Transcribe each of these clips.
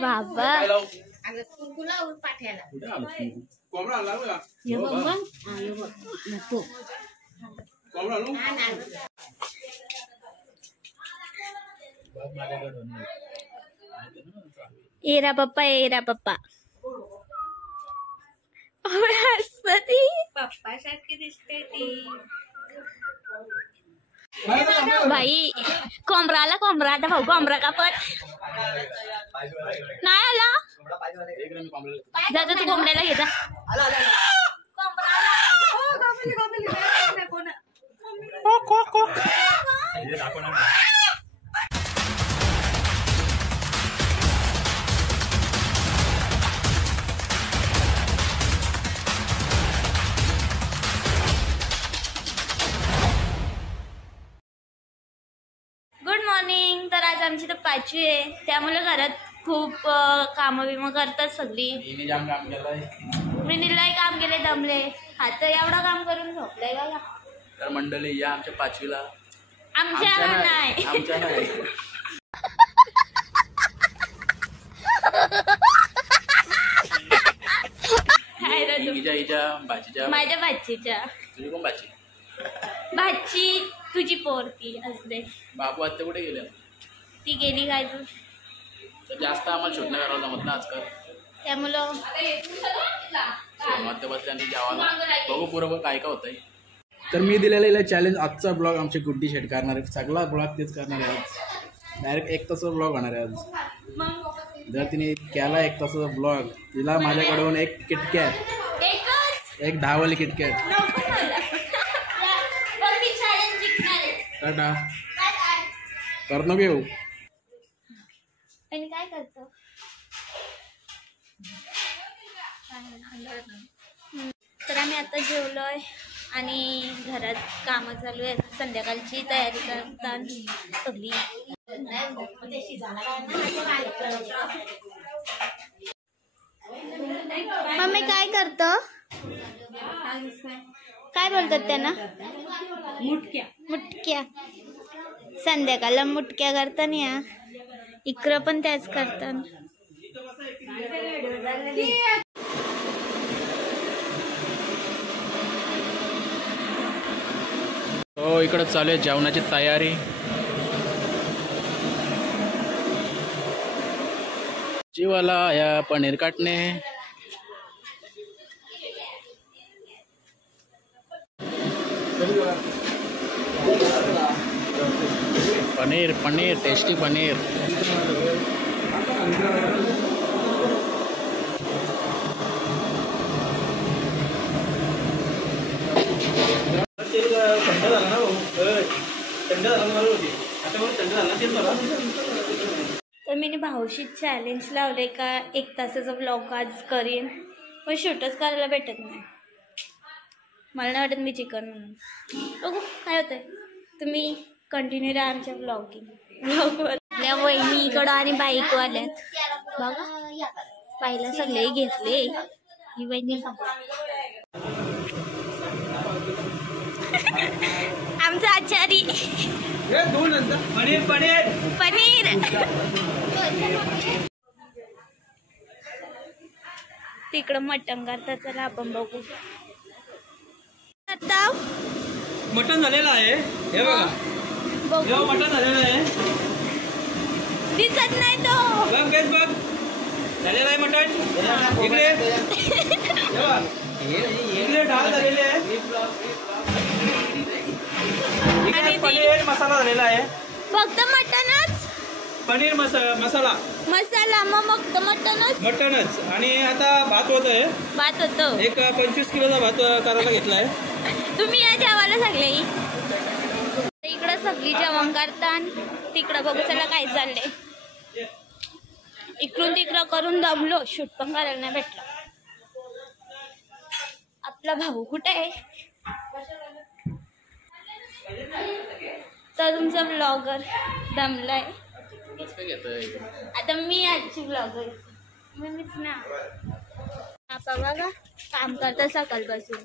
बाबा एरा पप्पा पप्पा सारखी दिसते ती बाई. कोंबराला आता भाऊ कोंबरा का पण नाही आला. जातो तू कोंबड्याला घे जा. Good morning. तर आज आमची तर 5वी आहे, त्यामुळे घरात खूप कामं बिमं करतात सगळी. मी निलय काम केले, दमले. आता एवढं काम करून झोपलंय बघा. तर मंडळी या आमच्या 5वीला. आमच्या नाही. माझ्या भाचीच्या. तुझी कोण भाची? भाची तुझी पोरती असते. बाबू आता कुठे गेले? ती गेली काय तू. तर जास्त आम्हाला शूट नाही करावं जमत ना आजकाल, त्यामुळं बसल्याने जेवायला बघू पुरं काय काय होतंय. तर मी दिलेला चॅलेंज आजचा ब्लॉग आमची गुड्डी शेट करणार आहे. सगळा ब्लॉग तेच करणार आहे आज. डायरेक्ट 1 तासाचा ब्लॉग होणार आहे आज. जर तिने केला 1 तासाचा ब्लॉग, तिला माझ्याकडून एक किटकॅट, एक 10वाली किटकॅट. टाटा कर न घेऊ. आणि काय करतो. तर आम्ही आता जेवलोय आणि घरात कामं चालू आहेत. संध्याकाळची तयारी करतात सगळी. मम्मी काय करतो. काय बोलतात त्यांना. मुटक्या. संध्याकाळला मुटक्या करतात या. इकडं पण त्याच करतात. हो इकडं चालू आहे जेवणाची तयारी. जीवाला या पनीर काटणे. पनीर टेस्टी पनीर. तर मी भाऊशी चॅलेंज लावले का 1 तासाचा ब्लॉग आज करीन, पण शूटच करायला भेटत नाही. मला नाही वाटत मी चिकन म्हणून. बघू काय होतंय. तुम्ही कंटिन्यू राहा आमच्या ब्लॉगवर. आपल्या वहिनीकडं आणि बाईक आल्यात बघा. बाईला सगळे घेतले. ही वहिनी आमचा आचारी. पनीर तिकडं मटण करतात. चला आपण बघू. आता मटण झालेलं आहे. हे बघा मटण झालेलं आहे. दिसत नाही तो. बघ गेस बघ झालेलं आहे मटण. इकडे इकडे डाळ झालेली आहे. इकडे पनीर मसाला झालेला आहे. फक्त मटणच. पनीर मसाला मग फक्त मटणच. आणि आता भात होत आहे. भात होतो. एक 25 किलोचा भात करायला घेतलाय. तुम्ही या जेवायला सगळे. इकडं सगळी जेवण करतात. तिकडं बघू चला काय चाललंय. इकडून तिकडं करून दमलो. शूट पण करायला नाही भेटलं. आपला भाऊ कुठे आहे. तर तुमचा ब्लॉगर दमलाय. आता मी आजची ब्लॉगर मीच ना. आपा बघा काम करता सकाळपासून.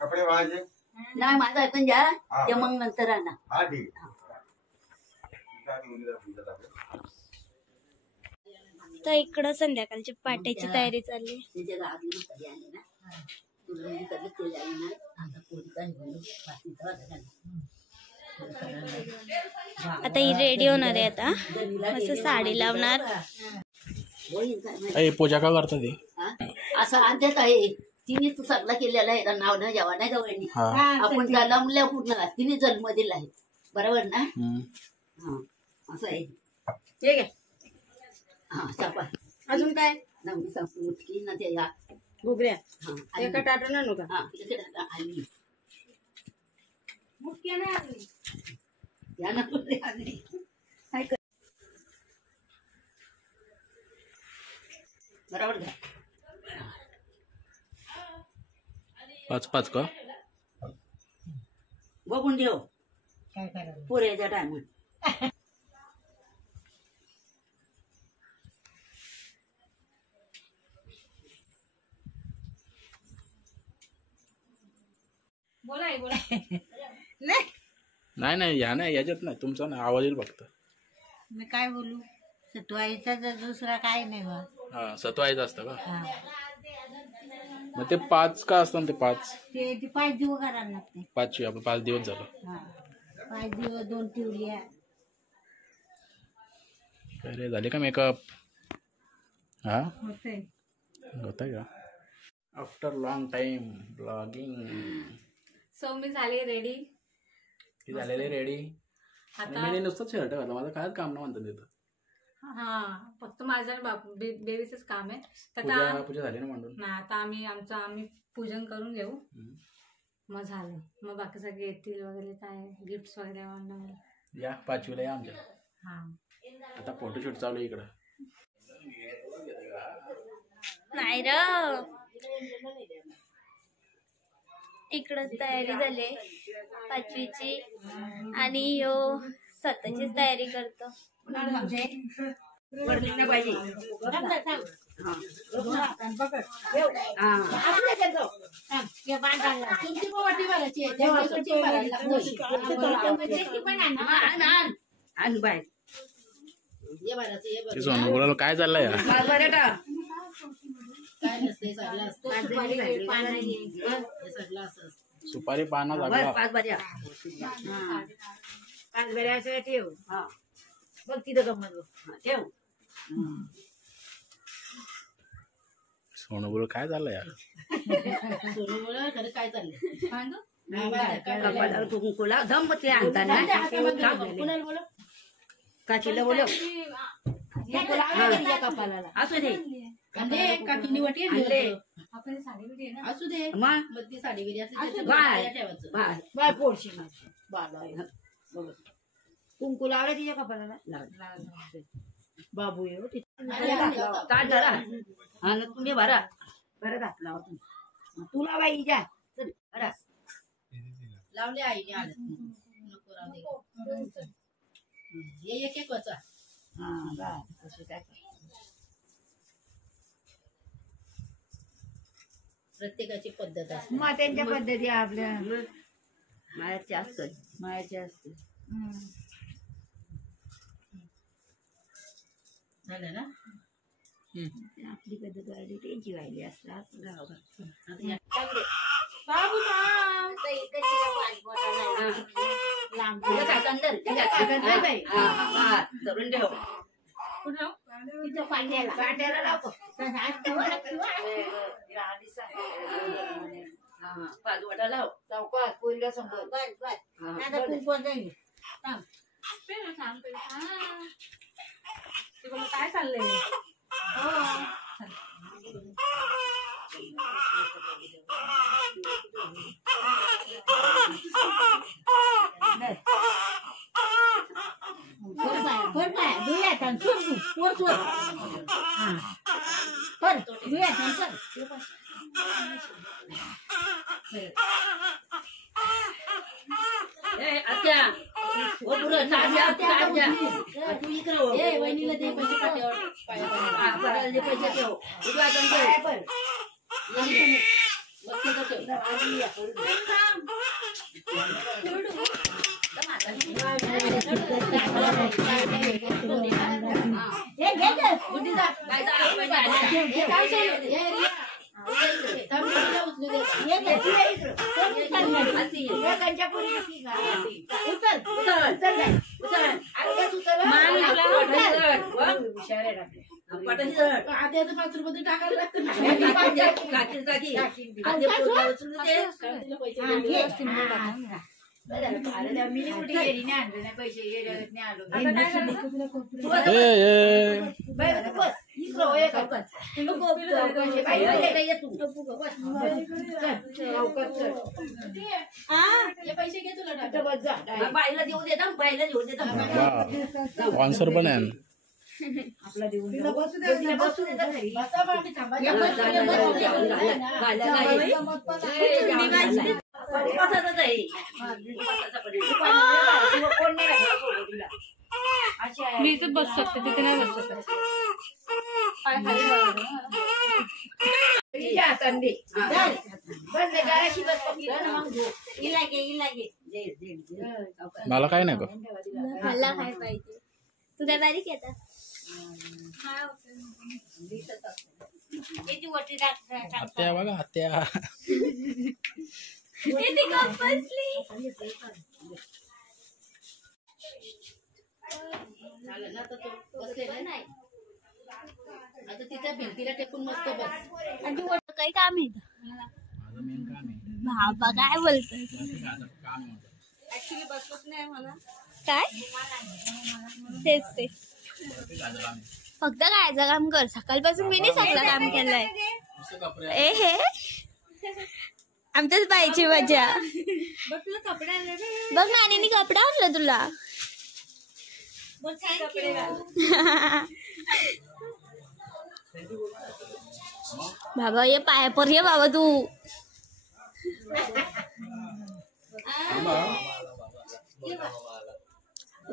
कपडे वाळायचे नाही माझं ऐकून घ्या. ते मग नंतर आणा. हा ठीक. तर इकडं संध्याकाळची पाट्याची तयारी चालली. आता ही रेडी होणार आहे. आता मस्त साडी लावणार. पूजा का करता ती असं आणतात आहे. तिने तू सगळा केलेला आहे. नाव नाही जेव्हा नाही जवळ आपण जन्मल्या पूर्ण तिने जन्म दिला आहे. बरोबर ना. हा असं आहे. ठीक आहे. हा चापा अजून काय मुटकी ना ते या घुगऱ्या एका टाटा ना नका. हा आली मुटक्या नाही आली या ना आली. बरोबर घ्या. 5-5 का बघून ठेव काय करायला पुऱ्याच्या टायमात. नाही या नाही याच्यात नाही. तुमचा नाही आवाज येईल फक्त. मी काय बोलू. सटवायचा दुसरा काय नाही बा. हा सत्वायचं असतं का. मग ते 5 का असतं. ते 5 ते 5 दिवस करायला लागते. 5 आपण 5 दिवस झालं. 5 दिवस 2 ठेवल्या. अरे झाले का मेकअप. हा होतंय का. After long time blogging. So मी झाली रेडी. ती झालेली रेडी. मी नुसतं शर्ट घातलं. माझं काय काम नाही म्हणतात तिथं. हा फक्त माझं बेबीचंच काम आहे. पूजा झाली ना मांडून. ना आता आम्ही पूजन करून घेऊ. मग झालं. मग बाकी सगळे येतील वगैरे काय गिफ्ट वगैरे आणणार. या 5वीला या आमच्या. हा आता फोटोशूट चालू आहे इकडं. नाही र इकडं तयारी झाली 5वीची आणि यो स्वतःचीच तयारी करतो. बोलायला काय चाललंय. सुपारी पाना झाला. 5 बऱ्या ठेव. बघ तिथं गमत ठेव. सोनू बोल काय झालं यार. सोनू बोल खरं काय चाललंय. कपाळावर कुंकुला दम ते आणताना काकीला बोल असू दे. असू दे मग ती साडी बाय पोळशी कुंकू लावला तिच्या कपाळाला. बाबू येऊ ताट धरा. हा ना तुम्ही भरा भरा घातला तुला बाई जा भरा लावले आईने आलं नको राहू दे. एक एक वाचा. हा प्रत्येकाची पद्धत असते. मग त्यांच्या पद्धती आपल्या मायाच्या असतात. मायाच्या असते. झालं ना. आपली पद्धत वाढली त्यांची वाढली असं धरून ठेव. पाट्याला लावतो. 5 वाटा लाव चौकात कोयला समोर. काय चाललंय. वहिनीला ते पैसे पाठव. पैसे ठेव. स्पॉन्सर पण आहे. मी इथे बस शकते, तिथे नाही बस शकत. मला काय नाही ग. मला काय पाहिजे तुला बारीक येतात. आत्या बघा आत्या. आता तिच्या भिंतीला टेकून मस्त बस. काही काम आहे बाबा काय बोलतोय. ऍक्च्युली बसवत नाही मला. काय तेच ते फक्त कायचं काम कर. सकाळपासून मी नाही सगळं काम केलंय. ए हे आमच्याच बाईची मजा. बघ नानीने कपडा आणला तुला. बाबा ये पाया पर ये बाबा तू.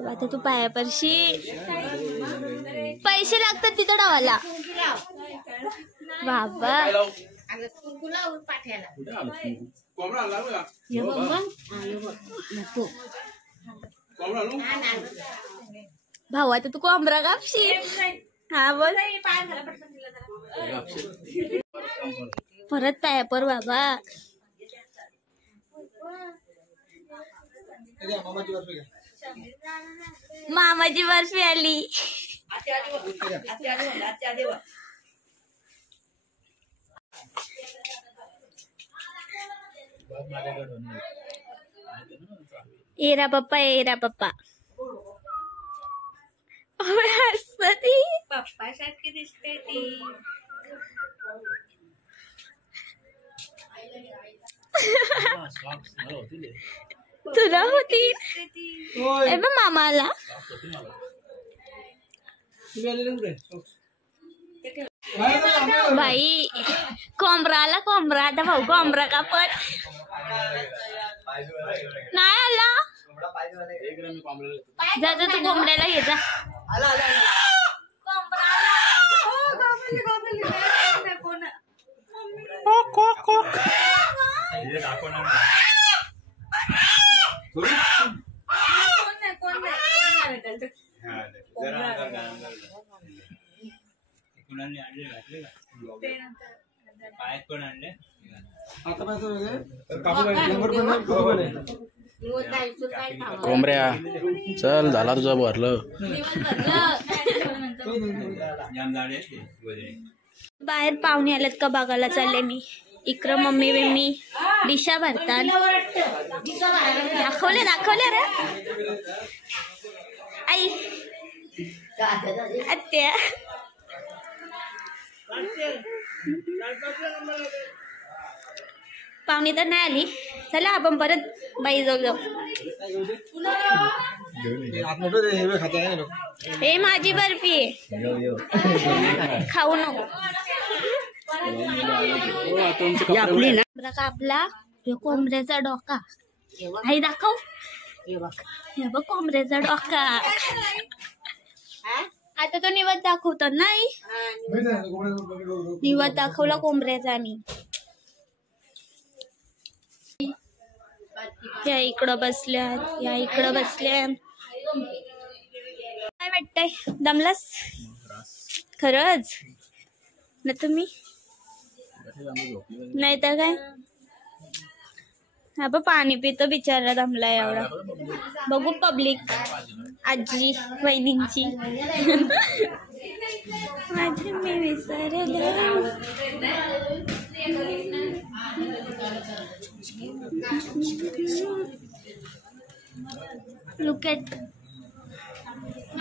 आता तू पाया परशी पैसे लागतात तिथं डावाला बाबा. भाऊ आता तू कोंबडा कापशी. हा बोल. परत पाया पर बाबा. मामाची बर्फी आली. एरा पप्पा एरा पप्पा. हसती पप्पा सारखी दिसते ती. तुला होती मामाला. बाई कोंबरा आला कोंबरा. आता भाऊ कोंबरा कापत नाही आला. जा तू कोंबड्याला घे जा. कोंबड्या चल झाला तुझं भरलं. बाहेर पाहुणे आलेत का बघायला चालले मी. इकडं मम्मी बिम्मी डिशा भरतात. दाखवले दाखवले रे आई आत्या. पाहुणी तर नाही आली. चला आपण परत बाई जाऊ. हे माझी बर्फी आहे खाऊ नको. आपला कोंबड्याचा डोका. आई दाखव. हे बघ कोंबड्याचा डोका. आता तो निवद दाखवतो नाही. निवद दाखवला कोंबड्याचा आम्ही. या इकडं बसल्या या इकडं बसल्या. काय वाटतंय दमलास खरंच. ना तुम्ही नाही तर काय. हा पाणी पितो बिचारा दमला एवढा. बघू पब्लिक आजी वहिनींची. माझी मी विसरले. Look at.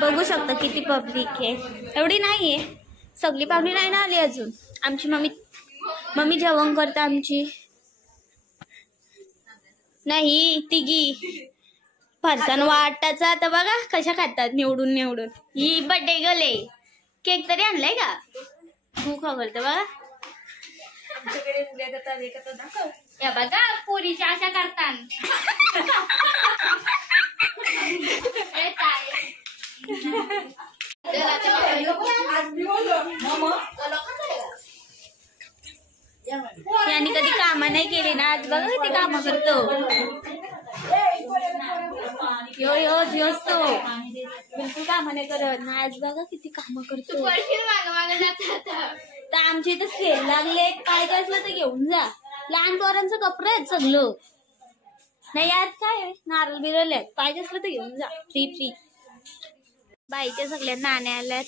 बघू शकता किती पब्लिक आहे. एवढी नाहीये, सगळी पाहुणी नाही ना आली अजून. आमची मम्मी जेवण करता आमची. नाही तिघी फरसाण वाटायचा. आता बघा कशा खातात निवडून निवडून. ही बर्थडे गले केक तरी आणलाय का. खूप आवडतं बघा. या बघा पोरीच्या आशा करतात. यांनी कधी कामा नाही केली ना. आज बघा किती काम करतो. योच तो बिलकुल काम नाही करत ना. आज बघा किती काम करतो. तर आमच्या इथं सेल लागले. काय काय असलं तर घेऊन जा. लहान पोरांचं कपडे आहेत सगळं. नाही आज काय नारळ बिरल आहेत. पाहिजे असलं तर घेऊन जा. फ्री. बाईच्या सगळ्या नाण्या आल्यात.